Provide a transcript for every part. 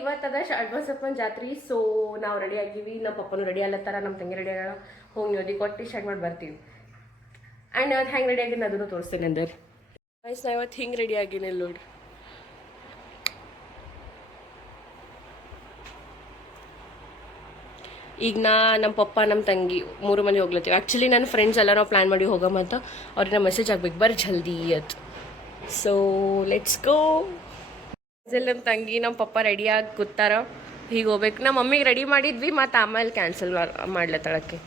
ಇವತ್ತದ ಅಡ್ವಾನ್ಸಪ್ಪನ ಜಾತ್ರೆ. ಸೊ ನಾವು ರೆಡಿ ಆಗಿವಿ, ನಮ್ಮ ಪಪ್ಪನು ರೆಡಿ ಅಲ್ಲತ್ತಾರ, ನಮ್ಮ ತಂಗಿ ರೆಡಿ ಆಗ ಹೋಗಿ ನೋದಿ ಕೊಟ್ಟು ಸ್ಟಾರ್ಟ್ ಮಾಡಿ ಬರ್ತೀವಿ. ಆ್ಯಂಡ್ ಅದು ಹೆಂಗೆ ರೆಡಿ ಆಗಿನ ಅದನ್ನು ತೋರಿಸ್ತೇನೆ ಅಂದ್ರೆ ಗೈಸ್. ನಾ ಇವತ್ತು ಹಿಂಗೆ ರೆಡಿ ಆಗಿನಿ ನೋಡಿ. ಈಗ ನಮ್ಮ ಪಪ್ಪ ನಮ್ಮ ತಂಗಿ 3 ಮಂದಿ ಹೋಗ್ಲತ್ತೀವಿ. ಆ್ಯಕ್ಚುಲಿ ನನ್ನ ಫ್ರೆಂಡ್ಸ್ ಎಲ್ಲ ನಾವು ಪ್ಲ್ಯಾನ್ ಮಾಡಿ ಹೋಗಮಂತ ಅವ್ರಿಗೆ ಮೆಸೇಜ್ ಆಗ್ಬೇಕು ಬರ್ರಿ ಜಲ್ದಿ ಅಂತ. So let's go. ನಮ್ಮ ತಂಗಿ ನಮ್ಮ ಪಪ್ಪ ರೆಡಿಯಾಗಿ ಕೂತಾರ, ಹೀಗೆ ಹೋಗ್ಬೇಕು. ನಮ್ಮ ಮಮ್ಮಿಗೆ ರೆಡಿ ಮಾಡಿದ್ವಿ, ಮತ್ತು ಆಮೇಲೆ ಕ್ಯಾನ್ಸಲ್ ಮಾಡ್ಲತ್ತಳಕ್ಕೆ.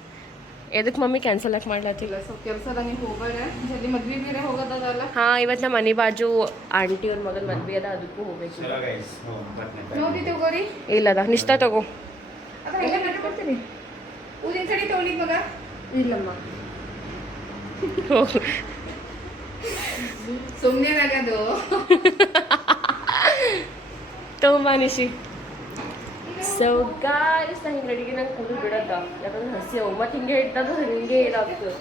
ಎದಕ್ಕೆ ಮಮ್ಮಿ ಕ್ಯಾನ್ಸಲ್ ಯಾಕೆ ಮಾಡ್ಲತ್ತಿಲ್ಲ? ಸ್ವಲ್ಪ ಕೆಲಸ ನೀವು ಹೋಗೋಣ ಜಲ್ದಿ ಮದ್ವೆ ಬೇರೆ ಹೋಗೋದಲ್ಲ. ಹಾಂ, ಇವತ್ತು ನಮ್ಮ ಮನೆ ಬಾಜು ಆಂಟಿ ಅವ್ರ ಮಗನ ಮದ್ವೆ ಅದ, ಅದಕ್ಕೂ ಹೋಗ್ಬೇಕು. ನೋಡಿ ತಗೋರಿ. ಇಲ್ಲದ ನಿಶ್ತಾ ತಗೋ. ಅದು ಹೆಂಗೆ ಮಾಡ್ಕೊಡ್ತೀನಿ. ಊದಿನ ಸರಿ ತಗೊಳ್ಳಿ ಮಗ. ಇಲ್ಲಮ್ಮ ಸುಮ್ಮನೆ ಆಗದು ತಗೊಂಬ ನಿಶಿ. ಸೊ ಗಾಯ್ಸ್, ನಾ ಹಿಂಗೆ ರೆಡಿಗೆ ನಂಗೆ ಕೂದಲು ಬಿಡತ್ತ, ಯಾಕಂದ್ರೆ ಹಸಿ ಅವು ಮತ್ತು ಹಿಂಗೆ ಇಟ್ಟದು ಹಿಂಗೆ ಇದಾಗ್ತದೆ.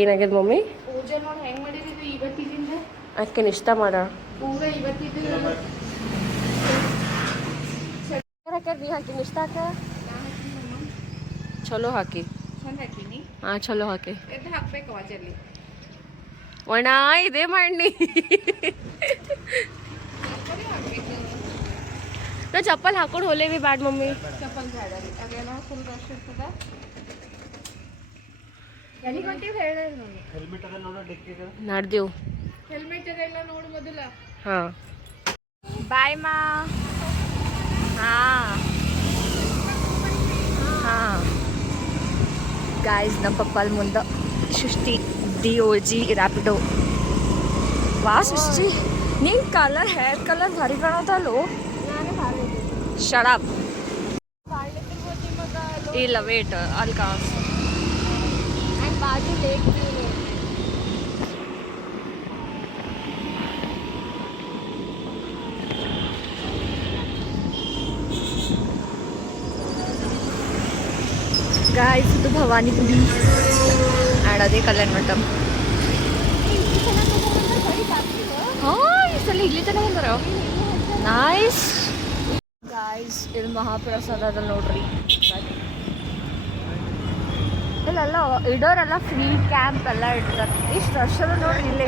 ಏನಾಗ್ಯದ ಮಮ್ಮಿ? ಪೂಜೆ ನೋಡಿ ಹೆಂಗೆ ಮಾಡಿದ್ದು ಇವತ್ತಿದಿಂದ. ಅದಕ್ಕೆ ನಿಷ್ಠ ಮಾಡ ಪೂರ ಇವತ್ತಿದ್ದು ನೀ ಹಾಕಿ ನಿಷ್ಠ ಹಾಕ. ಚಲೋ ಹಾಕಿ. ಚಂದ ಹಾಕಿನಿ. ಹಾಂ ಚಲೋ ಹಾಕಿ. ಎದ್ದು ಹಾಕ್ಬೇಕು ಜಲ್ದಿ. ಒಣ ಇದೇ ಮಾಡಿ ನಾ ಚಪ್ಪಲ್ ಹಾಕೊಂಡು ಹೋಲೇವಿ ಬ್ಯಾಡ್ ಮಮ್ಮಿ. ಚಪ್ಪಲ್ ಬೇಡ ರೀ, ಅಲ್ಲೆಲ್ಲ ಫುಲ್ ರಶ್ ಇರ್ತದ. ಎಲ್ಲಿಗೆ ಹೊಂಟೀವಿ ಹೇಳಿ ನೋಡಿ. ಹೆಲ್ಮೆಟ್ ಅದ ನೋಡೋ ಡಿಕ್ಕಿಗೆ ನಾಡ್ದೇವು. ಹೆಲ್ಮೆಟ್ ಅದೆಲ್ಲ ನೋಡು ಮೊದಲ. ಹಾಂ ಬಾಯ್ ಮಾ. ಹಾಂ ಹಾಂ ಗಾಯ್ಸ್, ನಮ್ಮ ಪಪ್ಪ ಅಲ್ಲಿ ಮುಂದೆ ಸೃಷ್ಟಿ DOG ರ್ಯಾಪಿಡೋ. ವಾ ಸೃಷ್ಟಿ, ನಿಂಗೆ ಕಲರ್ ಹೇರ್ ಕಲರ್ ಭಾರಿ ಕಾಣೋದಲ್ಲೋ. ಶಡಪ್. ಇಲ್ಲ ವೇಟ್ ಅಲ್ಲಿ ಕಾಣಿಸ್. ಆ್ಯಂಡ್ ಬಾಜು ಲೇಕ್ ವ್ಯೂ. ಗಾಯ್ಸ್, ಇದು ಭವಾನಿಗುಡಿ ಆ್ಯಂಡ್ ಅದೇ ಕಲ್ಯಾಣ ಮಂಟಪ. ಹಾಂ, ಈ ಸಲ ಇಲ್ಲಿ ತನಕ ಬಂದಾರ. ನೈಸ್ ಗಾಯ್ಸ್, ಇದು ಮಹಾಪ್ರಸಾದ ಅದ ನೋಡ್ರಿ. ಇಲ್ಲೆಲ್ಲ ಇಡೋರೆಲ್ಲ ಫ್ರೀ ಕ್ಯಾಂಪ್ ಎಲ್ಲ ಇಡ್ತಾರೆ. ಇಷ್ಟು ರಶ್ ಅದ ನೋಡ್ರಿ ಇಲ್ಲೇ.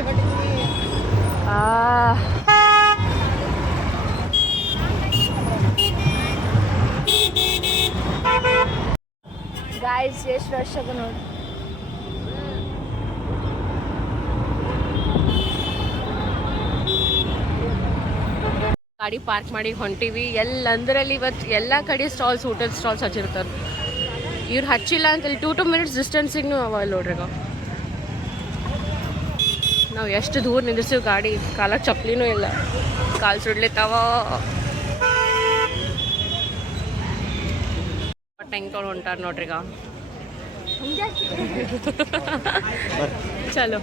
ಗಾಯ್ಸ್, ಎಷ್ಟು ರಶ್ ಅದ ನೋಡಿ. ಗಾಡಿ ಪಾರ್ಕ್ ಮಾಡಿ ಹೊಂಟಿವಿ. ಎಲ್ಲಂದ್ರಲ್ಲಿ ಇವತ್ತು ಎಲ್ಲ ಕಡೆ ಸ್ಟಾಲ್ಸ್, ಹೋಟೆಲ್ ಸ್ಟಾಲ್ಸ್ ಹಚ್ಚಿರ್ತಾರೆ. ಇವ್ರು ಹಚ್ಚಿಲ್ಲ ಅಂತೇಳಿ 2 minutes ಡಿಸ್ಟೆನ್ಸಿಗೂ ಅವ ನೋಡ್ರಿ. ನಾವು ಎಷ್ಟು ದೂರ ನಿಂದಿರ್ತೀವಿ ಗಾಡಿ, ಕಾಲಕ್ಕೆ ಚಪ್ಪಲಿನೂ ಇಲ್ಲ, ಕಾಲು ಸುಡ್ಲಿತ್ತಾವ. ಹೆಂಗೆ ತೊಗೊಂಡು ಹೊಂಟಾರ ನೋಡ್ರಿ. ಚಲೋ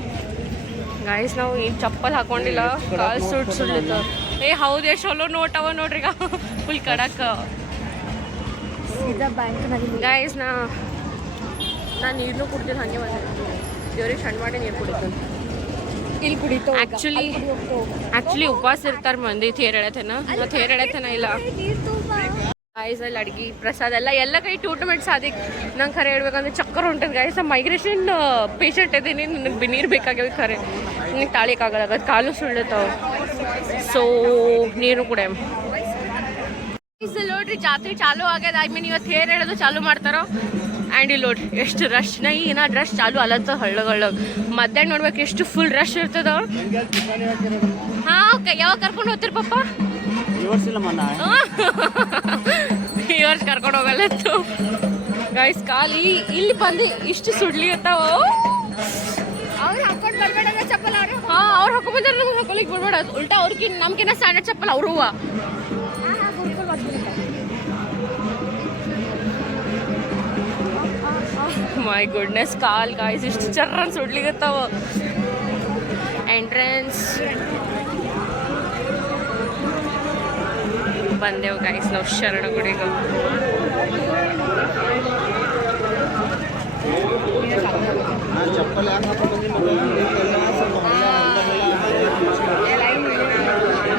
ಗಾಯ್ಸ್, ನಾವು ಏನು ಚಪ್ಪಲ್ ಹಾಕೊಂಡಿಲ್ಲ, ಕಾಲು ಸುಡ್ಲಿತ್ತಾವ. ಹೌದು, ಎಷ್ಟು ಚಲೋ ನೋಟವ ನೋಡ್ರಿ. ಫುಲ್ ಕಡಕ್. ಗಾಯ್ಸ್, ನಾನು ನೀರನ್ನು ಕುಡ್ತೀನಿ, ಹಾಗೆ ಬಂದೆ ದೇವ್ರಿಗೆ ಸಣ್ಣ ಮಾಡಿ ನೀರು ಕುಡಿತೀನಿ. ಇಲ್ಲಿ ಕುಡಿತು. ಆ್ಯಕ್ಚುಲಿ ಉಪವಾಸ ಇರ್ತಾರೆ ಮಂದಿ. ಥೇರ್ ಎಳೆತೇನ ಥೇರ್ ಎಳೆತೇನ ಇಲ್ಲ. ಗಾಯ್ಸ್, ಅಲ್ಲಿ ಅಡ್ಗೆ ಪ್ರಸಾದ ಎಲ್ಲ ಕೈ 2 minutes ಅದಕ್ಕೆ. ನಂಗೆ ಖರೆ ಹೇಳ್ಬೇಕಂದ್ರೆ ಚಕ್ಕರ್ ಹೊಂಟದ ಗಾಯ್ಸ್. ಮೈಗ್ರೇಷನ್ ಪೇಷಂಟ್ ಇದ್ದೀನಿ, ನನಗೆ ನೀರು ಬೇಕಾಗ್ಯಾವ. ಖರೆ ನನಗೆ ತಾಳಿಕಾಗಲ್ಲ, ಕಾಲು ಸುಳ್ಳುತ್ತಾವೆ. ಸೊ ನೀರು ಕೂಡ ನೋಡ್ರಿ. ಜಾತ್ರೆ ಚಾಲು ಆಗ್ಯದ. ಇವತ್ತು ಥೇರ್ ಎಳೆದು ಚಾಲು ಮಾಡ್ತಾರೋ. ಆ್ಯಂಡ್ ಇಲ್ಲಿ ನೋಡ್ರಿ ಎಷ್ಟು ರಶ್. ಏನಾದ್ರು ರಶ್ ಚಾಲು ಅಲ್ಲತ್ತ ಹಳ್ಳಗಳಾಗ. ಮಧ್ಯಾಹ್ನ ನೋಡ್ಬೇಕು ಎಷ್ಟು ಫುಲ್ ರಶ್ ಇರ್ತದ. ಹಾಂ, ಓಕೆ. ಯಾವಾಗ ಕರ್ಕೊಂಡು ಹೋಗ್ತೀರಿ ಪಪ್ಪ? ಈ ವರ್ಷ ಕರ್ಕೊಂಡು ಹೋಗಲ್ಲತ್ತು ಗಾಯ್ಸ್. ಕಾಲಿ ಇಲ್ಲಿ ಬಂದು ಇಷ್ಟು ಸುಡ್ಲಿ ಇರ್ತಾವ. ಅವ್ರು ಹಾಕೊಂಡು ಬರ್ಬೇಡ ಚಪ್ಪಲ್. ಅವ್ರು ಅವ್ರು ಹಾಕೊಂಡ್ಬಂದ್ರೆ ನಮ್ಗೆ ಹಾಕೊಲಿಕ್ಕೆ ಬಿಡ್ಬೇಡ. ಉಲ್ಟಾ ಅವ್ರಿಗೆ ನಮ್ಗಿನ್ನ ಸ್ಟ್ಯಾಂಡರ್ಡ್ ಚಪ್ಪಲ್ ಅವರು. ಮೈ ಗುಡ್ನೆಸ್, ಕಾಲ್ ಗಾಯ್ಸ್ ಇಷ್ಟು ಚರ್ರನ್ ಸುಡ್ಲಿಗತ್ತಾವ. ಎಂಟ್ರೆನ್ಸ್ ಬಂದೆವು ಗಾಯ್ಸ್ ನಾವು ಶರಣಗುಡಿಗೆ.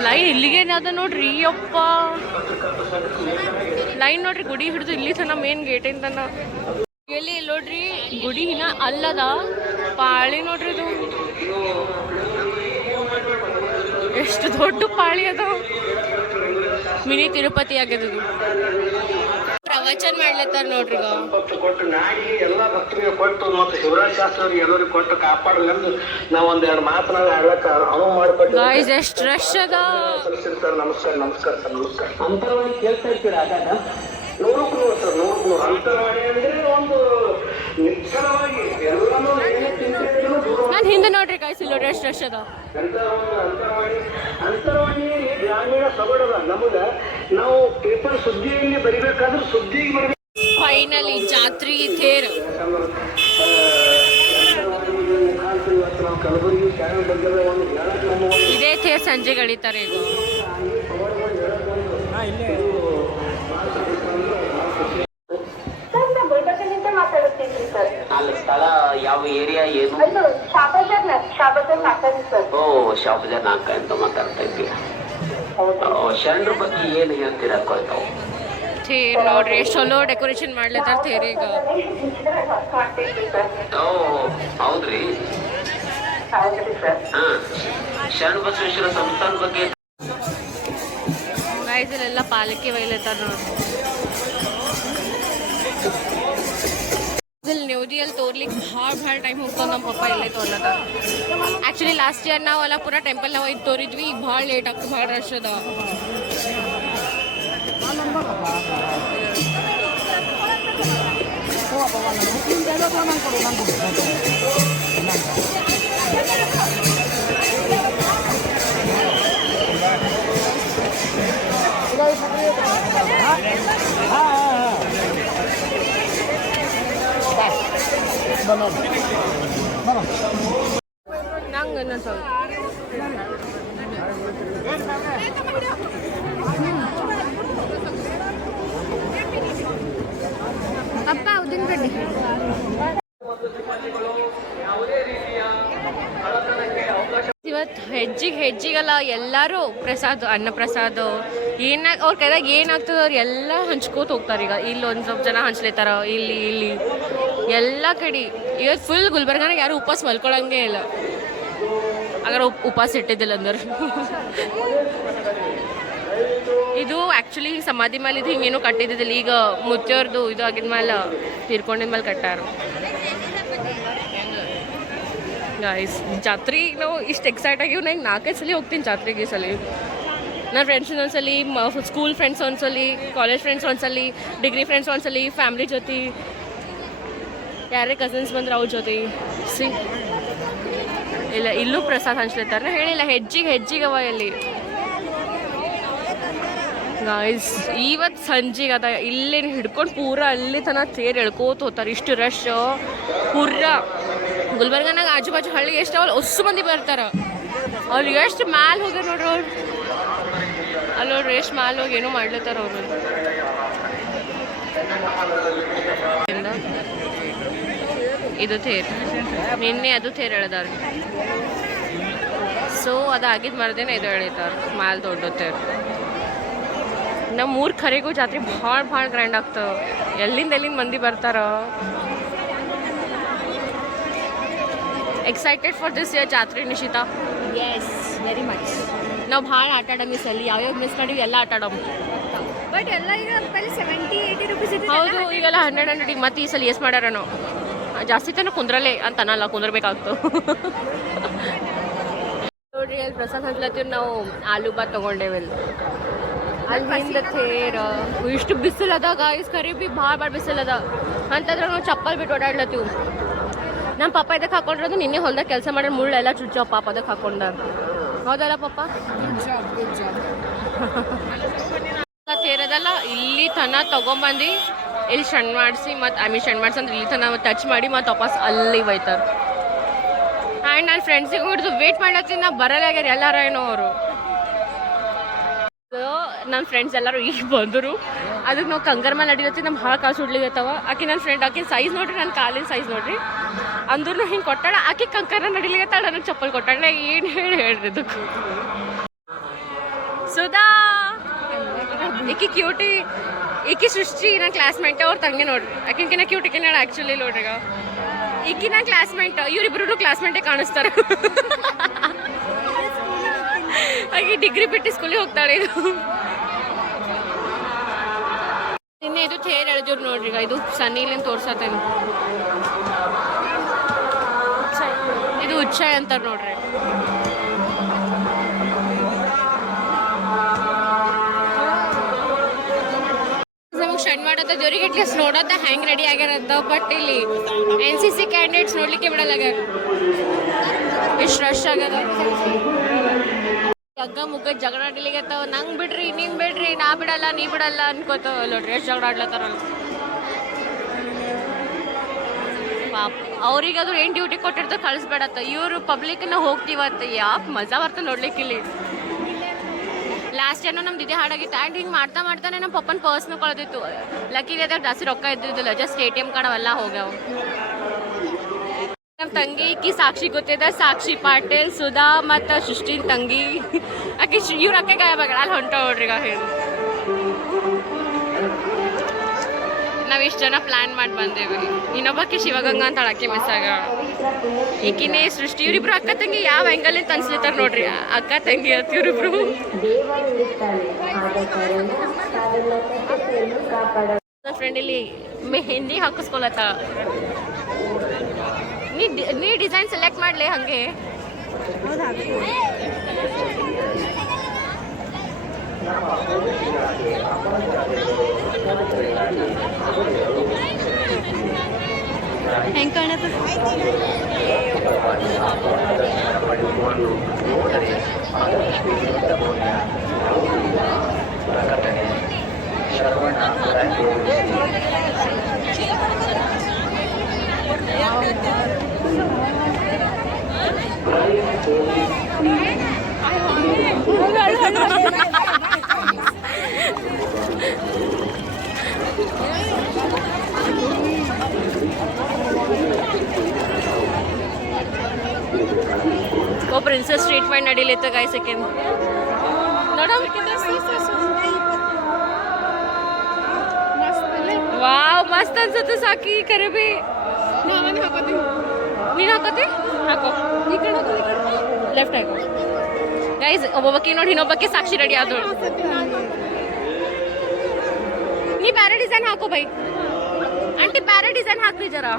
ಲೈನ್ ಇಲ್ಲಿಗೇನದ ನೋಡ್ರಿ ಅಪ್ಪ ಲೈನ್ ನೋಡ್ರಿ ಗುಡಿ ಹಿಡಿದು ಇಲ್ಲಿ ತನ ಮೇನ್ ಗೇಟಿಂದ ಎಲ್ಲಿ ನೋಡ್ರಿ ಗುಡಿ ಹಿನ ಅಲ್ಲದ ಪಾಳಿ ನೋಡ್ರಿ ಇದು ಎಷ್ಟು ದೊಡ್ಡ ಪಾಳಿ ಅದ ಮಿನಿ ತಿರುಪತಿ ಆಗ್ಯದ ಪ್ರವಚನ ಮಾಡ್ಲತ್ತಾರ ನೋಡ್ರಿ ಕೊಟ್ಟು ನಾಡಿಗೆ ಎಲ್ಲ ಭಕ್ತರಿಗೆ ಕೊಟ್ಟು ಮತ್ತು ಶಿವರಾಜ್ ಶಾಸ್ತ್ರಿ ಎಲ್ಲರಿಗೂ ಕೊಟ್ಟು ಕಾಪಾಡಲೆಂದು ನಾವು ಒಂದೆರಡು ಮಾತನಾಡಿ ಆಡ್ಲಕ್ಕ ಅನುವು ಮಾಡಿಕೊಟ್ಟು ಗಾಯ್ಸ್ ಎಷ್ಟು ರಶ್ ಅದ ಸರ್ ನಮಸ್ಕಾರ ನಮಸ್ಕಾರ ಸರ್ ನಮಸ್ಕಾರ ಅಂತರವಾಣಿ ಕೇಳ್ತಾ ಇರ್ತೀರ ಆಗಾಗ ನೂರಕ್ಕೂ ನೂರು ಸರ್ ನೂರಕ್ಕೂ ನೂರು ಅಂತರವಾಣಿ ಅಂದ್ರೆ ಒಂದು ನಿಶ್ಚಲವಾಗಿ ಎಲ್ಲನೂ ನಾನು ಹಿಂದೆ ನೋಡ್ರಿ ಗಾಯ್ಸ್ ಇಲ್ಲಿ ಎಷ್ಟು ರಶ್ ಅದ ಅಂತರವಾಣಿ ಗ್ರಾಮೀಣ ಸೊಗಡದ ನಮಗ ನಾವು ಪೇಪರ್ ಸುದ್ದಿಯಲ್ಲಿ ಬರಿಬೇಕಾದ್ರೆ ಸುದ್ದಿಗೆ ಬರಬೇಕು ಫೈನಲಿ ಜಾತ್ರೆ ತೇರ್ ಇವತ್ತು ನಾವು ಕಲಬುರಗಿ ಚಾನಲ್ ಬಗ್ಗೆ ಒಂದು ಇದೇ ತೇರ್ ಸಂಜೆ ಗಳಿತಾರೆ ಈಗ ಅಲ್ಲಿ ಸ್ಥಳ ಯಾವ ಏರಿಯಾ ಏನು ಓ ಶಾಬಜಾರ್ ನಾಲ್ಕ ಅಂತ ಮಾತಾಡ್ತಾ ಇದ್ದೀವಿ ಶರಣರ ಬಗ್ಗೆ ಏನು ಹೇಳ್ತೀರಾ ಕೊಯ್ತಾವ್ ತೇರ್ ನೋಡ್ರಿ ಎಷ್ಟು ಚಲೋ ಡೆಕೋರೇಷನ್ ಮಾಡ್ಲತ್ತಾರ ತೇರ್ ಈಗ ಓ ಹೌದ್ರಿ ಹಾ ಶರಣ ಬಸವೇಶ್ವರ ಸಂಸ್ಥಾನ ಬಗ್ಗೆ ಗಾಯ್ಸಲ್ಲೆಲ್ಲ ಪಾಲಕಿ ಒಯ್ಲತ್ತಾರ ನೋಡ್ರಿ ಇಲ್ಲಿ ನ್ಯೂದಿಯಲ್ಲಿ ತೋರ್ಲಿಕ್ಕೆ ಭಾಳ ಟೈಮ್ ಹೋಗ್ತಾವ ನಮ್ಮ ಪಪ್ಪ ಇಲ್ಲೇ ತೋರ್ಲತ್ತಾರ ಆ್ಯಕ್ಚುಲಿ ಲಾಸ್ಟ್ ಇಯರ್ ನಾವು ಅಲ್ಲಾಪುರ ಟೆಂಪಲ್ ನಾವು ಇದು ತೋರಿದ್ವಿ ಈಗ ಭಾಳ ಲೇಟ್ ಆಗ್ತದೆ ಭಾಳ ರಶ್ ಅದ ನಂಗೆ ಅಪ್ಪ ಉದ್ದಿನ ಕಡ್ಡಿ ಇವತ್ತು ಹೆಜ್ಜಿಗೆಲ್ಲ ಎಲ್ಲರೂ ಪ್ರಸಾದ ಅನ್ನ ಪ್ರಸಾದ ಅವ್ರ ಕೈದಾಗ ಏನಾಗ್ತದೆ ಅವ್ರು ಎಲ್ಲ ಹಂಚ್ಕೋತ ಹೋಗ್ತಾರೆ ಈಗ ಇಲ್ಲಿ ಒಂದು ಸ್ವಲ್ಪ ಜನ ಹಂಚ್ಲೇತಾರ ಇಲ್ಲಿ ಎಲ್ಲ ಕಡೆ ಇವತ್ತು ಫುಲ್ ಗುಲ್ಬರ್ಗಾನಾಗ ಯಾರು ಉಪವಾಸ ಮಲ್ಕೊಳಂಗೆ ಇಲ್ಲ ಅಗರ ಉಪವಾಸ ಇಟ್ಟಿದ್ದಿಲ್ಲ ಅಂದ್ರೆ ಇದು ಆ್ಯಕ್ಚುಲಿ ಸಮಾಧಿ ಮೇಲೆ ಇದು ಹಿಂಗೇನು ಕಟ್ಟಿದ್ದಿಲ್ಲ ಈಗ ಮುತ್ತಿಯವ್ರದ್ದು ಇದು ಆಗಿದ್ಮೇಲೆ ತೀರ್ಕೊಂಡಿದ್ಮೇಲೆ ಕಟ್ಟಾರ ಗಾಯ್ಸ್ ಜಾತ್ರೆ ನಾವು ಇಷ್ಟು ಎಕ್ಸೈಟ್ ಆಗಿವ್ ನಾ ಈಗ 4-5 ಸಲ ಹೋಗ್ತೀನಿ ಜಾತ್ರೆಗೆ ಈ ಸಲ ನನ್ನ ಫ್ರೆಂಡ್ಸ್ ಒಂದ್ಸಲಿ ಸ್ಕೂಲ್ ಫ್ರೆಂಡ್ಸ್ ಒಂದ್ಸಲಿ ಕಾಲೇಜ್ ಫ್ರೆಂಡ್ಸ್ ಒಂದ್ಸಲಿ ಡಿಗ್ರಿ ಫ್ರೆಂಡ್ಸ್ ಒಂದ್ಸಲಿ ಫ್ಯಾಮ್ಲಿ ಜೊತೆ ಯಾರೇ ಕಸಿನ್ಸ್ ಬಂದ್ರೆ ಅವ್ರ ಜೊತೆ ಇಲ್ಲ ಇಲ್ಲೂ ಪ್ರಸಾದ ಹಂಚ್ಲಿರ್ತಾರೆ ಹೇಳಿಲ್ಲ ಹೆಜ್ಜಿಗೆ ಅವ ಇಲ್ಲಿ ಗಾಯ್ಸ್ ಇವತ್ತು ಸಂಜೆಗೆ ಅದ ಇಲ್ಲೇನು ಹಿಡ್ಕೊಂಡು ಪೂರ ಅಲ್ಲಿ ತನಕ ತೇರು ಎಳ್ಕೋತ ಹೋಗ್ತಾರೆ ಇಷ್ಟು ರಶ್ ಪೂರ ಗುಲ್ಬರ್ಗನಾಗ ಆಜು ಬಾಜು ಹಳ್ಳಿ ಎಷ್ಟು ಅವಲ್ಲ ಹೊಸ ಮಂದಿ ಬರ್ತಾರೆ ಅವ್ರು ಎಷ್ಟು ಮ್ಯಾಲೆ ಹೋಗ್ಯಾರ ನೋಡ್ರಿ ಅವ್ರು ಅಲ್ಲಿ ನೋಡ್ರಿ ಎಷ್ಟು ಮ್ಯಾಲೆ ಹೋಗಿ ಏನೋ ಮಾಡ್ಲತ್ತಾರ ಅವರು ಇದು ತೇರು ನಿನ್ನೆ ಅದು ತೇರು ಎಳೆದಾರೆ ಸೊ ಅದಾಗಿದ್ದು ಮರದೇನೆ ಇದು ಎಳಿತಾರೆ ಮ್ಯಾಲೆ ದೊಡ್ಡ ತೇರು ನಮ್ಮ ಊರು ಖರೆಗೂ ಜಾತ್ರೆ ಭಾಳ ಗ್ರ್ಯಾಂಡ್ ಆಗ್ತವೆ ಎಲ್ಲಿಂದ ಮಂದಿ ಬರ್ತಾರ ಎಕ್ಸೈಟೆಡ್ ಫಾರ್ ದಿಸ್ ಇಯರ್ ಜಾತ್ರೆ ನಿಶಿತಾ ಎಸ್ ವೆರಿ ಮಚ್ ನಾವು ಭಾಳ ಆಟಾಡೋ ಮಿಸ್ ಅಲ್ಲಿ ಯಾವ್ಯಾವ ಮಿಸ್ ಮಾಡಿವಿ ಎಲ್ಲ ಆಟಾಡೋ ಬಟ್ ಎಲ್ಲ ಈಗ ಪಲ್ಲಿ 70-80 ರೂಪೀಸ್ ಇದೆ ಹೌದು ಈಗೆಲ್ಲ 100 ಮತ್ತೆ ಈ ಸಲ ಎಸ್ ಮಾಡ್ಯಾರ ನಾವು ಜಾಸ್ತಿ ತನಕ ಕುಂದ್ರಲ್ಲೇ ಅಂತ ಅನ್ನಲ್ಲ ಕುಂದ್ರಬೇಕಾಗ್ತು ನೋಡ್ರಿ ಅಲ್ಲಿ ಪ್ರಸಾದ ಹಂಚ್ಲತ್ತೀವಿ ನಾವು ಆಲೂ ಬಾತ್ ತೊಗೊಂಡೇವಲ್ಲಿ ಅಲ್ಲಿಂದ ತೇರ ಇಷ್ಟು ಬಿಸಿಲದ ಗಾಯ್ಸ್ ಕರಿ ಬಿ ಭಾಳ ಬಿಸಿಲದ ಅಂತಂದ್ರೆ ನಾವು ಚಪ್ಪಲ್ ಬಿಟ್ಟು ಓಡಾಡ್ಲತ್ತೀವಿ ನಮ್ಮ ಪಾಪ ಇದಕ್ಕೆ ಹಾಕೊಂಡ್ರದು ನಿನ್ನೆ ಹೊಲ್ದಾಗ ಕೆಲಸ ಮಾಡೋ ಮುಳ್ಳೆಲ್ಲ ಚುಚ್ಚಾವ ಪಾಪ ಅದಕ್ಕೆ ಹಾಕೊಂಡ ಹೌದಲ್ಲ ಪಾಪ ತೇರದಲ್ಲ ಇಲ್ಲಿ ತನ ತೊಗೊಂಬಂದು ಇಲ್ಲಿ ಸಣ್ಣ ಮಾಡಿಸಿ ಮತ್ತು ಸಣ್ಣ ಮಾಡಿಸಿ ಅಂದ್ರೆ ಇಲ್ಲಿ ತನ ಟಚ್ ಮಾಡಿ ಮತ್ತು ವಾಪಸ್ ಅಲ್ಲಿ ಒಯ್ತಾರೆ ಆ್ಯಂಡ್ ನನ್ನ ಫ್ರೆಂಡ್ಸಿಗೆ ಹಿಡಿದು ವೇಟ್ ಮಾಡ್ಲತ್ತೀನಿ ನಾ ಬರಲ್ಲ ಆಗ್ಯಾರ ಎಲ್ಲಾರ ಏನೋ ಅವರು ನನ್ನ ಫ್ರೆಂಡ್ಸ್ ಎಲ್ಲರೂ ಈಗ ಬಂದರು ಅದಕ್ಕೆ ನಾವು ಕಂಗರ್ ಮೇಲೆ ನಡಿಲತ್ತಿ ನಮ್ಮ ಭಾಳ ಕಾಲು ಸುಡ್ಲಿಗತ್ತವ ಆಕೆ ನನ್ನ ಫ್ರೆಂಡ್ ಆಕೆ ಸೈಜ್ ನೋಡ್ರಿ ನನ್ನ ಕಾಲಿನ ಸೈಜ್ ನೋಡ್ರಿ ಅಂದ್ರೂ ಹಿಂಗೆ ಕೊಟ್ಟಾಳ ಆಕೆ ಕಂಕರ ನಡಿಲಿಗತ್ತಾಳ ನನಗೆ ಚಪ್ಪಲ್ ಕೊಟ್ಟಾಳ ಏನು ಹೇಳ್ರಿ ಇದಕ್ಕೆ ಸುಧಾ ಈಕಿ ಕ್ಯೂಟಿ ಈಕಿ ಸೃಷ್ಟಿ ನನ್ನ ಕ್ಲಾಸ್ಮೇಟ್ ಅವ್ರ ತಂಗಿ ನೋಡ್ರಿ ಆಕಿನ್ಕಿನ ಕ್ಯೂಟ್ ಈಕಿನ ಆ್ಯಕ್ಚುಲಿ ನೋಡ್ರಿ ಈಕಿ ನನ್ನ ಕ್ಲಾಸ್ಮೇಟ್ ಇವ್ರಿಬ್ರು ಕ್ಲಾಸ್ಮೇಟೇ ಕಾಣಿಸ್ತಾರ ಆಕಿ ಡಿಗ್ರಿ ಬಿಟ್ಟು ಸ್ಕೂಲಿಗೆ ಹೋಗ್ತಾಳೆ ಇದು ನಿನ್ನೆ ಇದು ಥೇರ್ ಎಳೆದಿವ್ರು ನೋಡ್ರಿ ಇದು ಸನ್ನಿಲಿಂದ ತೋರ್ಸತ್ತೇನು ಇದು ಉಚ್ಚಾಯ ಅಂತಾರೆ ನೋಡ್ರಿ ನಮಗೆ ಶಣ್ ಮಾಡತ್ತ ದೇವ್ರಿಗೆ ಅಟ್ಲೀಸ್ಟ್ ನೋಡತ್ತ ಹೆಂಗ್ ರೆಡಿ ಆಗ್ಯಾರಂತ ಬಟ್ ಇಲ್ಲಿ NCC ಕ್ಯಾಂಡಿಡೇಟ್ಸ್ ನೋಡ್ಲಿಕ್ಕೆ ಬಿಡಲ್ಲಾಗ್ಯಾರ ಎಷ್ಟು ರಶ್ ಆಗ್ಯದ ಅಗ್ಗ ಮುಗ್ಗ ಜಗಳ ಆಡ್ಲಿಗತ್ತಾವ ನಂಗೆ ಬಿಡ್ರಿ ನಿಂಗೆ ಬಿಡ್ರಿ ನಾ ಬಿಡಲ್ಲ ನೀ ಬಿಡಲ್ಲ ಅನ್ಕೋತಾವ ನೋಡ್ರಿ ಎಷ್ಟು ಜಗಳ ಆಡ್ಲತ್ತಾರಲ್ಲ ಪಾಪ ಅವ್ರಿಗಾದ್ರು ಏನು ಡ್ಯೂಟಿ ಕೊಟ್ಟಿರ್ತಾರೆ ಕಳಿಸ್ಬೇಡತ್ತ ಇವರು ಪಬ್ಲಿಕ್ನ ಹೋಗ್ತೀವತ್ತ ಯಾಕೆ ಮಜಾ ಬರ್ತದೆ ನೋಡ್ಲಿಕ್ಕೆ ಇಲ್ಲಿ ಲಾಸ್ಟ್ ಏನೋ ನಮ್ದು ಇದೇ ಹಾಡಾಗಿತ್ತು ಆ್ಯಂಡ್ ಹಿಂಗೆ ಮಾಡ್ತಾ ಮಾಡ್ತಾನೆ ನಮ್ಮ ಪಪ್ಪನ ಪರ್ಸ್ನು ಕಳೆದಿತ್ತು ಲಕ್ಕಿಗೆ ಅದಾಗ ಜಾಸ್ತಿ ರೊಕ್ಕ ಇದ್ದಿದ್ದಿಲ್ಲ ಜಸ್ಟ್ ATM ಕಾರ್ಡ್ ಅವೆಲ್ಲ ಹೋಗ್ಯಾವ ನಮ್ಮ ತಂಗಿ ಈಕಿ ಸಾಕ್ಷಿ ಗೊತ್ತಿದೆ ಸಾಕ್ಷಿ ಪಾಟೀಲ್ ಸುಧಾ ಮತ್ತು ಸೃಷ್ಟಿನ ತಂಗಿ ಆಕಿ ಇವ್ರ ಅಕ್ಕೆ ಗಾಯಬಾಗ ಅಲ್ಲಿ ಹೊಂಟ ನೋಡ್ರಿ ಈಗ ಹೇಳಿ ನಾವು ಇಷ್ಟು ಜನ ಪ್ಲ್ಯಾನ್ ಮಾಡಿ ಬಂದೇವಿ ಇನ್ನೊಬ್ಬಕ್ಕೆ ಶಿವಗಂಗಾ ಅಂತ ಅಳಕ್ಕೆ ಮಿಸ್ ಆಗ ಈಕಿನೇ ಸೃಷ್ಟಿ ಇವ್ರಿಬ್ರು ಅಕ್ಕ ತಂಗಿ ಯಾವ ಆ್ಯಂಗಲಿಂದ ಅನ್ಸ್ಲಿತ್ತಾರ ನೋಡ್ರಿ ಅಕ್ಕ ತಂಗಿ ಅಂತ ಇವ್ರಿಬ್ರು ನನ್ನ ಫ್ರೆಂಡ್ ಇಲ್ಲಿ ಮೆಹಂದಿ ಹಾಕಿಸ್ಕೊಳತ್ತ ನೀ ಡಿಸೈನ್ ಸೆಲೆಕ್ಟ್ ಮಾಡಲಿ ಹಾಗೆ ಹೆಂಗೆ ಕಾಣತ್ತ ಪ್ರಿನ್ಸಸ್ ಟ್ರೀಟ್ಮೆಂಟ್ ನಡೀಲಿತ್ತು ಗಾಯ್ ಸೆಕೆಂಡ್ ನೋಡ ವಾವ್ ಮಸ್ತ್ ಅನ್ಸತ್ತು ಸಾಕಿ ಕರೆ ಬಿ ನೀನು ಹಾಕೋತಿ ಹಾಕೋ ಈ ಕಡೆ ಲೆಫ್ಟ್ ಹಾಕೋ ಗೈಸ್ ಒಬ್ಬೊಬ್ಬಕ್ಕೆ ನೋಡಿ ಇನ್ನೊಬ್ಬಕ್ಕೆ ಸಾಕ್ಷಿ ರೆಡಿ ಆದಳು ನೀ ಬೇರೆ ಡಿಸೈನ್ ಹಾಕೋ ಬೈ ಆಂಟಿ ಬೇರೆ ಡಿಸೈನ್ ಹಾಕ್ರಿ ಜರಾ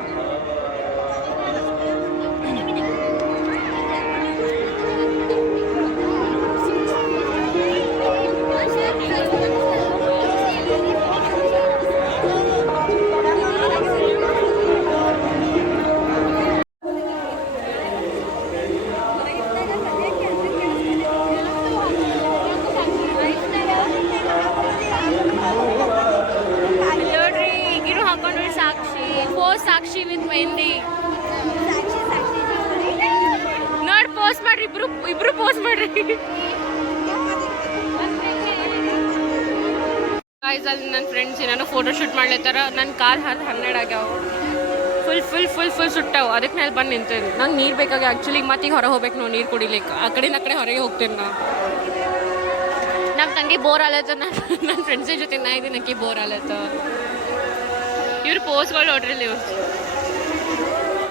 ಸಾಕ್ಷಿ ವಿತ್ ಮೆಹಂದಿ ನೋಡಿ ಪೋಸ್ಟ್ ಮಾಡ್ರಿ ಇಬ್ರು ಪೋಸ್ಟ್ ಮಾಡ್ರಿ ಗಾಯ್ಸ್ ಅಲ್ಲಿ ನನ್ನ ಫ್ರೆಂಡ್ಸ್ ಏನಾರು ಫೋಟೋ ಶೂಟ್ ಮಾಡ್ಲತ್ತಾರ ನನ್ನ ಕಾಲ್ 12 ಆಗ್ಯಾವ ಫುಲ್ ಸುಟ್ಟಾವ ಅದಕ್ಕೆ ಮೇಲೆ ಬಂದು ನಿಂತೇನೆ ನಂಗೆ ನೀರು ಬೇಕಾಗಿ ಆ್ಯಕ್ಚುಲಿ ಮತ್ತೆ ಈಗ ಹೊರಗೆ ಹೋಗ್ಬೇಕು ನಾವು ನೀರು ಕುಡಿಲಿಕ್ಕೆ ಆ ಕಡೆ ಹೊರಗೆ ಹೋಗ್ತೇನೆ ನಾ ನಮ್ಮ ತಂಗಿ ಬೋರ್ ಆಲತ್ತ ನನ್ನ ಫ್ರೆಂಡ್ಸ್ ಜೊತೆ ನಾ ಇದ್ದೀನಿ ನನಗೆ ಬೋರ್ ಆಲತ್ತ ಇವ್ರು ಪೋಸ್ಗಳು ನೋಡ್ರಿ ನೀವು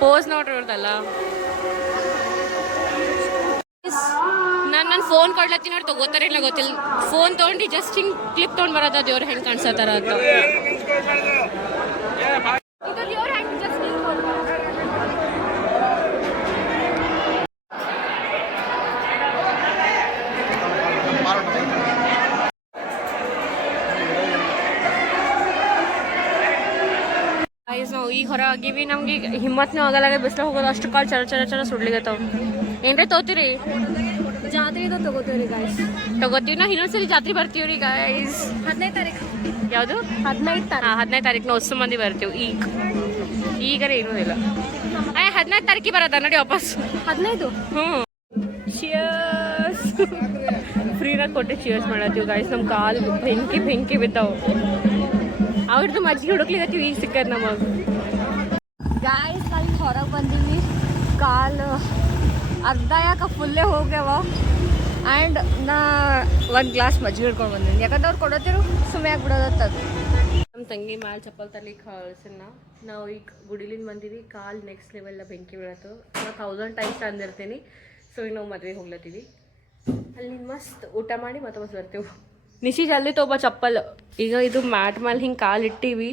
ಪೋಸ್ ನೋಡ್ರಿ ಇವ್ರದಲ್ಲ ನನ್ನ ಫೋನ್ ಕೊಡ್ಲತ್ತೀನಿ ಅವ್ರು ತಗೋತಾರಿಲ್ಲ ಗೊತ್ತಿಲ್ಲ ಫೋನ್ ತೊಗೊಂಡು ಜಸ್ಟ್ ಹಿಂಗೆ ಕ್ಲಿಪ್ ತೊಗೊಂಡು ಬರೋದು ದೇವ್ರು ಹೆಂಗೆ ಕಾಣಿಸತ್ತಾರ ಅಂತ ನಾವು ಈಗ ಹೊರಗಿವಿ ನಮ್ಗೆ ಈಗ ಹಿಮ್ಮತ್ನೂ ಆಗಲ್ಲ ಬಿಸಿಲು ಹೋಗೋದು ಅಷ್ಟು ಕಾಲು ಚರ ಸುಡ್ಲಿಗತ್ತಾವ ಏನ್ರಿ ತಗೋತೀರಿ ಜಾತ್ರೆ ತಗೋತೀವ್ರಿ ಗಾಯ್ಸ್ ತಗೋತೀವಿ ನಾವು ಇನ್ನೊಂದ್ಸರಿ ಜಾತ್ರೆ ಬರ್ತೀವ್ರಿ ಗಾಯ್ಸ್ 15 ತಾರೀಕು ಯಾವುದು 15 ತಾರೀಕು ನಾವು ಹೊಸ ಮಂದಿ ಬರ್ತೀವಿ ಈಗರೇ ಏನೂ ಇಲ್ಲ 15 ತಾರೀಕಿಗೆ ಬರೋದ ನೋಡಿ ವಾಪಸ್ 15 ಹ್ಞೂ ಚಿಯರ್ಸ್ ಫ್ರೀನಾಗ ಕೊಟ್ಟು ಚಿಯರ್ಸ್ ಮಾಡತ್ತೀವಿ ಗಾಯ್ಸ್ ನಮ್ಮ ಕಾಲು ಬೆಂಕಿ ಬಿದ್ದಾವು ಅವ್ರದ್ದು ಮಜ್ಜಿಗೆ ಹುಡುಕ್ಲಿಗತ್ತೀವಿ ಈಗ ಸಿಕ್ಕದ ನಮಗೆ ಗಾಯ್ಸ್ ಅಲ್ಲಿ ಹೊರಗೆ ಬಂದೀವಿ ಕಾಲು ಅರ್ಧ ಯಾಕೆ ಫುಲ್ಲೇ ಹೋಗ್ಯಾವ ಆ್ಯಂಡ್ ನಾ ಒಂದು ಗ್ಲಾಸ್ ಮಜ್ಜಿಗೆ ಹಿಡ್ಕೊಂಡು ಬಂದಿನಿ ಯಾಕಂದ್ರೆ ಅವ್ರು ಕೊಡೋತಿರು ಸುಮ್ಮನೆ ಆಗ್ಬಿಡೋದತ್ತ ಅದು. ನಮ್ಮ ತಂಗಿ ಮ್ಯಾಲೆ ಚಪ್ಪಲ್ ತರ್ಲಿಕ್ಕೆ ಕಳ್ಸನ್ನ ನಾವು ಈಗ ಗುಡಿಲಿಂದ ಬಂದೀವಿ. ಕಾಲು ನೆಕ್ಸ್ಟ್ ಲೆವೆಲ್ಲ ಬೆಂಕಿ ಬೀಳತ್ತು. ನಾನು 1000 ಟೈಮ್ಸ್ ಅಂದಿರ್ತೀನಿ. ಸೊ ಈಗ ನಾವು ಮದುವೆಗೆ ಹೋಗ್ಲತ್ತೀವಿ. ಅಲ್ಲಿ ಮಸ್ತ್ ಊಟ ಮಾಡಿ ಮತ್ತೆ ಮತ್ತೆ ಬರ್ತೇವೆ. ನಿಶಿ ಜಲ್ದಿ ತೊಗೊಬ ಚಪ್ಪಲ್. ಈಗ ಇದು ಮ್ಯಾಟ್ ಮೇಲೆ ಹಿಂಗೆ ಕಾಲು ಇಟ್ಟೀವಿ.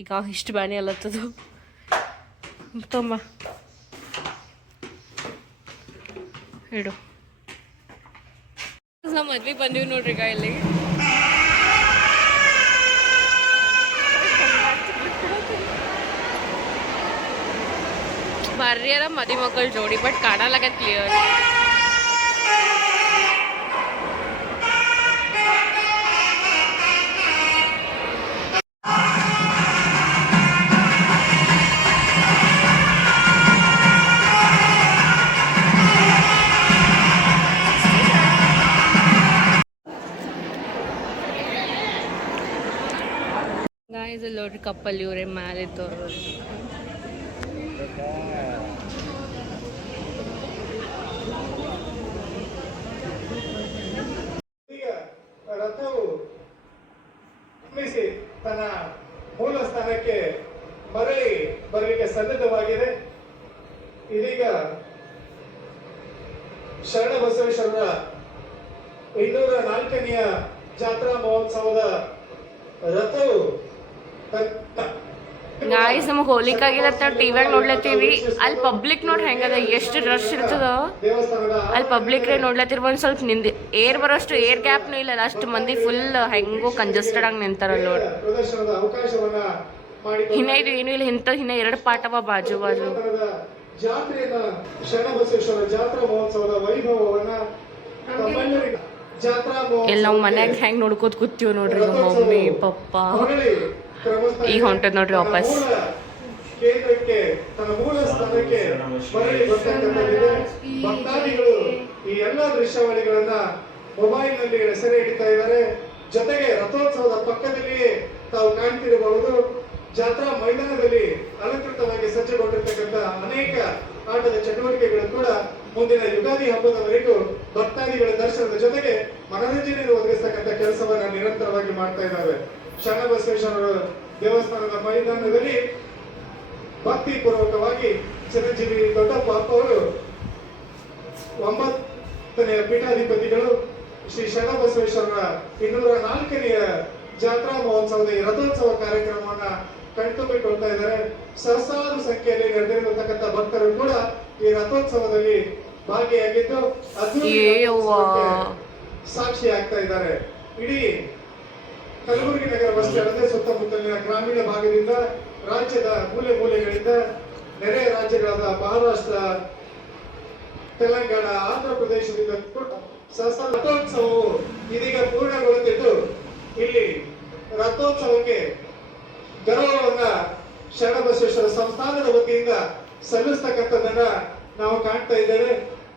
ಈಗ ಇಷ್ಟು ಬ್ಯಾನಿ ಅಲ್ಲತ್ತದು ತೊಂಬ ಇಡು. ನಾವು ಮದ್ವೆಗೆ ಬಂದೀವಿ ನೋಡ್ರಿ ಈಗ ಇಲ್ಲಿ. ಬರ್ರಿ ಅದ ಮದಿ ಮಕ್ಕಳ ಜೋಡಿ ಬಟ್ ಕಾಣಲಾಗತ್ ಕ್ಲಿಯರ್. ಗಾಯ್ಸ್ ಅಲ್ಲಿ ನೋಡ್ರಿ ಕಪ್ಪಲ್ ಇವ್ರೆ ಮ್ಯಾಲೆ ತೋರೋದು. ಈಗ ರಥವು ತನ್ನ ಮೂಲ ಸ್ಥಾನಕ್ಕೆ ಮರಳಿ ಬರಲಿಕ್ಕೆ ಸನ್ನದ್ಧವಾಗಿದೆ. ಇದೀಗ ಶರಣ ಬಸವೇಶ್ವರರ 204ನೆಯ ಜಾತ್ರಾ ಮಹೋತ್ಸವದ ರಥವು ಗಾಯ್ಸ್ ನಮಗೆ ಹೋಗ್ಲಿಕ್ಕಾಗಿಲ್ಲ ಟಿವ್ಯಾಗ ನೋಡ್ಲತ್ತೀವಿ. ಅಲ್ಲಿ ಪಬ್ಲಿಕ್ ನೋಡಿ ಹೆಂಗದ ಎಷ್ಟು ರಶ್ ಇರ್ತದ. ಅಲ್ಲಿ ಪಬ್ಲಿಕ್ ನೋಡ್ಲತ್ತೀರಿ. ಒಂದು ಸ್ವಲ್ಪ ನಿಂದಿ ಏರ್ ಬರೋಷ್ಟು ಏರ್ ಗ್ಯಾಪ್ನು ಇಲ್ಲ. ಅಷ್ಟು ಮಂದಿ ಫುಲ್ ಹೆಂಗೋ ಕಂಜೆಸ್ಟೆಡ್ ಆಗಿ ನಿಂತಾರಲ್ಲ ನೋಡಿ. ಪ್ರದರ್ಶನದ ಅವಕಾಶವನ್ನ ಹಿನ್ನ ಇದು ಏನೂ ಇಲ್ಲ. ಇಂಥ ಹಿನ್ನ 2 ಪಾಠವ ಬಾಜು ಬಾಜು. ಜಾತ್ರೆಯನ್ನ ಶರಣಬಸವೇಶ್ವರ ಜಾತ್ರಾ ಮಹೋತ್ಸವದ ವೈಭವವನ್ನ ತಮ್ಮೆಲ್ಲರಿಗೂ ಜಾತ್ರಾ ಎಲ್ಲ ನಾವು ಮನ್ಯಾಗ ಹೆಂಗ್ ನೋಡ್ಕೋತ ಕೂತೀವಿ ನೋಡ್ರಿ. ನಮ್ಮ ಮಮ್ಮಿ ಪಪ್ಪ ಈಗ ಹೊಂಟದ್ ನೋಡ್ರಿ ವಾಪಸ್. ಕೇಂದ್ರಕ್ಕೆ ತನ್ನ ಮೂಲ ಸ್ಥಾನಕ್ಕೆ ಮರಳಿ ಬರ್ತಕ್ಕಂಥದ್ದಿದೆ. ಭಕ್ತಾದಿಗಳು ಈ ಎಲ್ಲಾ ದೃಶ್ಯಾವಳಿಗಳನ್ನ ಮೊಬೈಲ್ ನಲ್ಲಿ ಸೆರೆ ಹಿಡಿತಾ ಇದ್ದಾರೆ. ಜೊತೆಗೆ ರಥೋತ್ಸವದ ಪಕ್ಕದಲ್ಲಿಯೇ ತಾವು ಕಾಣ್ತಿರಬಹುದು ಜಾತ್ರಾ ಮೈದಾನದಲ್ಲಿ ಅಲಂಕೃತವಾಗಿ ಸಜ್ಜುಗೊಂಡಿರ್ತಕ್ಕಂಥ ಅನೇಕ ಆಟದ ಚಟುವಟಿಕೆಗಳು ಕೂಡ ಮುಂದಿನ ಯುಗಾದಿ ಹಬ್ಬದವರೆಗೂ ಭಕ್ತಾದಿಗಳ ದರ್ಶನದ ಜೊತೆಗೆ ಮನರಂಜನೆ ಒದಗಿಸ್ತಕ್ಕಂಥ ಕೆಲಸವನ್ನ ನಿರಂತರವಾಗಿ ಮಾಡ್ತಾ ಇದ್ದಾರೆ. ಶರಣಬಸವೇಶ್ವರ ದೇವಸ್ಥಾನದ ಮೈದಾನದಲ್ಲಿ ಭಕ್ತಿ ಪೂರ್ವಕವಾಗಿ ಚಿರಂಜೀವಿ ದೊಡ್ಡಪ್ಪ ಅವರು 9ನೇ ಪೀಠಾಧಿಪತಿಗಳು ಶ್ರೀ ಶರಣಬಸವೇಶ್ವರರ 204ನೆಯ ಜಾತ್ರಾ ಮಹೋತ್ಸವದ ಈ ರಥೋತ್ಸವ ಕಾರ್ಯಕ್ರಮವನ್ನ ಕಣ್ತುಂಬಿಕೊಳ್ತಾ ಇದ್ದಾರೆ. ಸಹಸ್ರಾರು ಸಂಖ್ಯೆಯಲ್ಲಿ ನೆರೆದಿರತಕ್ಕಂಥ ಭಕ್ತರು ಕೂಡ ಈ ರಥೋತ್ಸವದಲ್ಲಿ ಭಾಗಿಯಾಗಿದ್ದು ಸಾಕ್ಷಿ ಆಗ್ತಾ ಇದ್ದಾರೆ. ಇಡೀ ಕಲಬುರಗಿ ನಗರ ಬಸ್ತಿ ಅಲ್ಲದೆ ಸುತ್ತಮುತ್ತಲಿನ ಗ್ರಾಮೀಣ ಭಾಗದಿಂದ ರಾಜ್ಯದ ಮೂಲೆ ಮೂಲೆಗಳಿಂದ ನೆರೆಯ ರಾಜ್ಯಗಳಾದ ಮಹಾರಾಷ್ಟ್ರ, ತೆಲಂಗಾಣ, ಆಂಧ್ರ ಪ್ರದೇಶದಿಂದ ಸಹಸ್ರ ರಥೋತ್ಸವವು ಇದೀಗ ಪೂರ್ಣಗೊಳ್ಳುತ್ತಿದ್ದು ಇಲ್ಲಿ ರಥೋತ್ಸವಕ್ಕೆ ಗೌರವವನ್ನ ಶರಣಬಸವೇಶ್ವರ ಸಂಸ್ಥಾನದ ವತಿಯಿಂದ ಸಲ್ಲಿಸ್ತಕ್ಕಂಥದ್ದನ್ನ ನಾವು ಕಾಣ್ತಾ ಇದ್ದೇವೆ.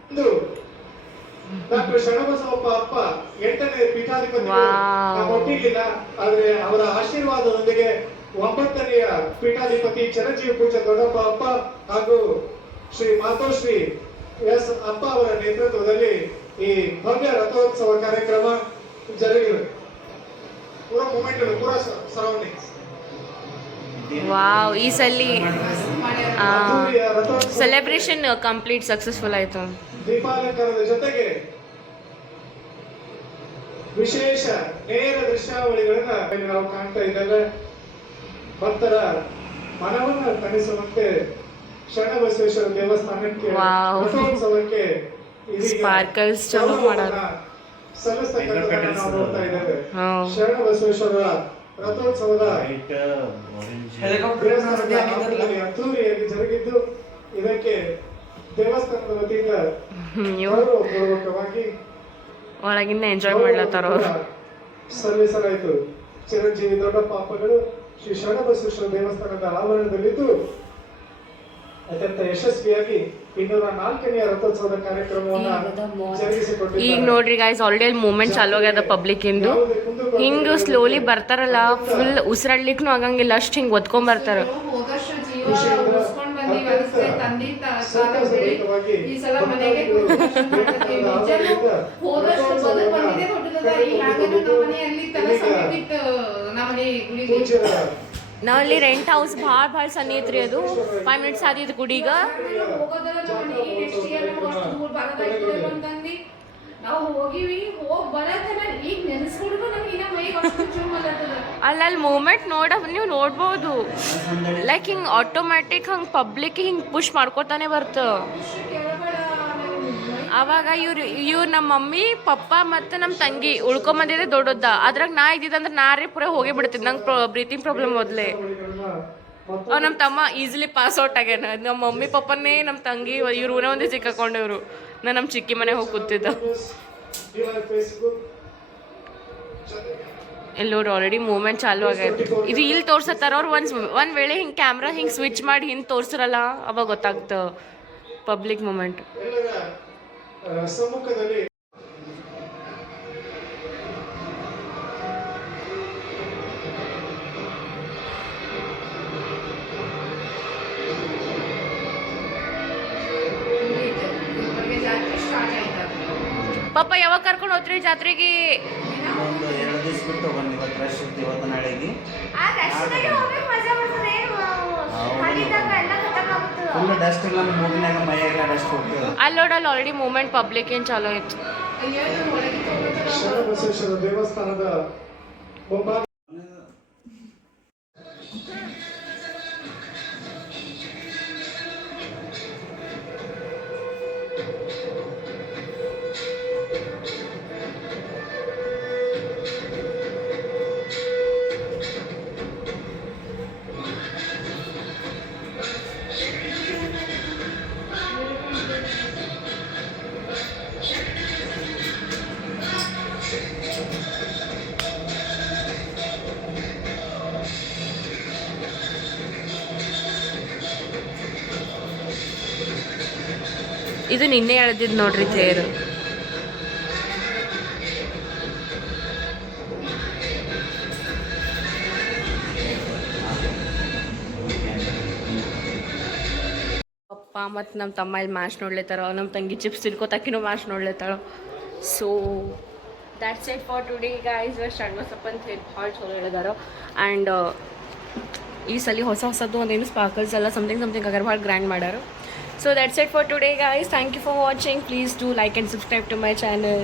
ಇಂದು ಡಾಕ್ಟರ್ ಶರಣಬಸವಪ್ಪ ಅಪ್ಪ 8ನೇ ಪೀಠಾಧಿಪತಿಗಳು ಒಟ್ಟಿಗಿಲ್ಲ, ಆದ್ರೆ ಅವರ ಆಶೀರ್ವಾದದೊಂದಿಗೆ 9ನೆಯ ಪೀಠಾಧಿಪತಿ ಚಿರಂಜೀವಿ ಪೂಜ್ಯ ದೊಡ್ಡಪ್ಪ ಅಪ್ಪ ಹಾಗೂ ಶ್ರೀ ಮಾತೋಶ್ರೀ ಎಸ್ ಅಪ್ಪ ಅವರ ನೇತೃತ್ವದಲ್ಲಿ ಈ ಭವ್ಯ ರಥೋತ್ಸವ ಕಾರ್ಯಕ್ರಮ ಜರುಗಿದೆ. ಪೂರ ಮೂಮೆಂಟ್ ಪೂರ ಸರೌಂಡಿಂಗ್ಸ್ ವಾವ್. ಈ ಸಲ ಸೆಲೆಬ್ರೇಷನ್ ಕಂಪ್ಲೀಟ್ ಸಕ್ಸಸ್ಫುಲ್ ಆಯ್ತು. ದೀಪಾಲಂಕಾರದ ಜೊತೆಗೆ ವಿಶೇಷ ನೇರ ದೃಶ್ಯಾವಳಿಗಳನ್ನ ನಾವು ಕಾಣ್ತಾ ಇದ್ದೇವೆ. ಭಕ್ತರ ಮನವನ್ನ ತಣಿಸುವಂತೆ ಶರಣಬಸವೇಶ್ವರ ದೇವಸ್ಥಾನಕ್ಕೆ ರಥೋತ್ಸವಕ್ಕೆ ಸ್ಪಾರ್ಕಲ್ಸ್ ಚಲೋ ಮಾಡೋಣ ಸಲ್ಲಿಸ್ತಕ್ಕಂಥದ್ದನ್ನ ನಾವು ನೋಡ್ತಾ ಇದ್ದೇವೆ. ಶರಣಬಸವೇಶ್ವರ ರಥೋತ್ಸವದ ದೇವಸ್ಥಾನದಲ್ಲಿ ಅದ್ದೂರಿಯಾಗಿ ಜರುಗಿದ್ದು ಇದಕ್ಕೆ ದೇವಸ್ಥಾನದ ವತಿಯಿಂದ ಗೌರವಪೂರ್ವಕವಾಗಿ ಒಳಗಿಂದ ಎಂಜಾಯ್ ಮಾಡ್ಲತ್ತಾರ ಸಲ್ಲಿಸಲಾಯಿತು. ಚಿರಂಜೀವಿ ದೊಡ್ಡಪ್ಪ ಅಪ್ಪಗಳು ಶ್ರೀ ಶರಣಬಸವೇಶ್ವರ ದೇವಸ್ಥಾನದ ಆವರಣದಲ್ಲಿದ್ದು ಅತ್ಯಂತ ಯಶಸ್ವಿಯಾಗಿ 204ನೇ ರಥೋತ್ಸವದ ಕಾರ್ಯಕ್ರಮವನ್ನ ಜರುಗಿಸಿಕೊಂಡಿದ್ದಾರೆ. ಈಗ ನೋಡ್ರಿ ಗಾಯ್ಸ್ ಆಲ್ರೆಡಿ ಅಲ್ಲಿ ಮೂಮೆಂಟ್ ಚಾಲು ಆಗ್ಯದ ಪಬ್ಲಿಕ್ ಇಂದು. ಹಿಂಗ್ ಸ್ಲೋಲಿ ಬರ್ತಾರಲ್ಲ, ಫುಲ್ ಉಸಿರಾಡ್ಲಿಕ್ಕೂ ಆಗಂಗಿಲ್ಲ, ಅಷ್ಟು ಹಿಂಗ್ ಒದ್ಕೊಂಡ್ ಬರ್ತಾರ. ಹೋದಷ್ಟು ಜೀವ ಉಳಿಸ್ಕೊಂಡ್ ಬಂದೀವಿ ಅನಿಸ್ತೈತೆ ಮಂದಿ ಈ ಸಲ ಮನೆಗೆ ಹೋದಷ್ಟು ಬದುಕು ಬಂದಿದೆ ದೊಡ್ಡದದ ಈ ಹ್ಯಾಂಗನು ನಮ್ಮ ಮನೆಯಲ್ಲಿ ತರ ಸಮೇತ ನಮ್ಮ ಮನೆ ಗುಡಿಗೆ ನಾವಲ್ಲಿ ರೆಂಟ್ ಹೌಸ್ ಭಾಳ ಸಣ್ಣ ಐತ್ರಿ ಅದು 5 ಮಿನಿಟ್ಸ್ ಆದಿತ್ತು ಗುಡಿಗೆ. ಹೋಗೋದಲ್ಲ ನಮ್ಮ ಮನೆಗೆ ನೆಕ್ಸ್ಟ್ ಇಯರ್ ನಮ್ಗೆ ಅಷ್ಟು ದೂರ ಬರೋದಾಯ್ತು ಅಂತಂದು ನಾವು ಹೋಗಿವಿ. ಹೋಗಿ ಬರತ್ತನ ಈಗ ನೆನೆಸ್ಕೊಂಡ್ರು ನಮ್ಗೆ ಇನ್ನ ಮೈಗೆ ಅಷ್ಟು ಚುಮ್ಮಲ್ಲತ್ತದ. ಅಲ್ಲಿ ಮೂಮೆಂಟ್ ನೀವು ನೋಡ್ಬೋದು, ಲೈಕ್ ಹಿಂಗೆ ಆಟೋಮ್ಯಾಟಿಕ್ ಹಂಗೆ ಪಬ್ಲಿಕ್ ಹಿಂಗೆ ಪುಷ್ ಮಾಡ್ಕೊತಾನೆ ಬರ್ತ. ಅವಾಗ ಇವ್ರು ನಮ್ಮ ಮಮ್ಮಿ ಪಪ್ಪ ಮತ್ತು ನಮ್ಮ ತಂಗಿ ಉಳ್ಕೊಂಬಂದಿದೆ ದೊಡ್ಡದ. ಅದ್ರಾಗ ನಾ ಇದ್ದಿದ್ದಂದ್ರೆ ನಾರೇ ಪೂರ ಹೋಗಿ ಬಿಡ್ತಿದ್ದು. ನಂಗೆ ಬ್ರೀತಿಂಗ್ ಪ್ರಾಬ್ಲಮ್ ಮೊದಲೇ. ನಮ್ಮ ತಮ್ಮ ಈಸಿಲಿ ಪಾಸ್ ಔಟ್ ಆಗ್ಯಾನ. ನಮ್ಮ ಮಮ್ಮಿ ಪಪ್ಪನೇ ನಮ್ಮ ತಂಗಿ ಇವ್ರು ಊನೇ ಒಂದೇ ಸಿಕ್ಕಾಕೊಂಡವ್ರು. ನಾನು ನಮ್ಮ ಚಿಕ್ಕಿ ಮನೆಗೆ ಹೋಗಿ ಕೂತಿದ್ದ. ಇಲ್ಲಿ ನೋಡಿ ಆಲ್ರೆಡಿ ಮೂವ್ಮೆಂಟ್ ಚಾಲು ಆಗೈತೆ. ಇದು ಇಲ್ಲಿ ತೋರ್ಸತ್ತಾರ ಅವ್ರು. ಒಂದು ವೇಳೆ ಹಿಂಗೆ ಕ್ಯಾಮ್ರಾ ಹಿಂಗೆ ಸ್ವಿಚ್ ಮಾಡಿ ಹಿಂಗೆ ತೋರ್ಸಿರಲ್ಲ ಅವಾಗ ಗೊತ್ತಾಗ್ತ ಪಬ್ಲಿಕ್ ಮೂಮೆಂಟ್. ಸಮ್ಮುಖದಲ್ಲಿ ಪಾಪ ಯಾವಾಗ ಕರ್ಕೊಂಡು ಹೋಗ್ತೀರಿ ಜಾತ್ರೆಗೆ? ಒಂದು 2 ದಿವಸ ಬಿಟ್ಟು ಹೋಗೋಣ. ಇವತ್ತು ರಶ್ ಇರ್ತೀವಿ, ಇವತ್ತು ನಾಳೆಗೆ ಫುಲ್ ಡಸ್ಟ್ ಇಲ್ಲ. ನಮ್ಮ ಮೂಗಿನಾಗ ಮೈಯಾಗ ಡಸ್ಟ್ ಹೋಗ್ತದೆ. ಅಲ್ಲಿ ನೋಡಲ್ಲಿ ಆಲ್ರೆಡಿ ಮೂವ್ಮೆಂಟ್ ಪಬ್ಲಿಕ್ ಏನು ಚಾಲೂ ಆಯ್ತು. ಶರಣಬಸವೇಶ್ವರ ದೇವಸ್ಥಾನದ ಮುಂಭಾಗ ಇದು ನಿನ್ನೆ ಎಳೆದಿದ್ದು ನೋಡ್ರಿ ತೇರು. ಪಪ್ಪ ಮತ್ತು ನಮ್ಮ ತಮ್ಮ ಇಲ್ಲಿ ಮ್ಯಾಚ್ ನೋಡ್ಲೇತಾರ. ನಮ್ಮ ತಂಗಿ ಚಿಪ್ಸ್ ತಿನ್ಕೋತಾಕಿನೂ ಮ್ಯಾಚ್ ನೋಡ್ಲೇತಾಳ. So that's it for today guys. Shanbasappa ಅಂತ ಹೇಳಿ ಭಾಳ ಚಲೋ ಹೇಳಿದಾರ. ಆ್ಯಂಡ್ ಈ ಸಲ ಹೊಸದು ಒಂದೇನು ಸ್ಪಾರ್ಕಲ್ಸ್ ಎಲ್ಲ ಸಮಥಿಂಗ್ ಅಗರ್ ಭಾಳ ಗ್ರ್ಯಾಂಡ್ ಮಾಡ್ಯಾರ. So that's it for today guys. Thank you for watching. Please do like and subscribe to my channel.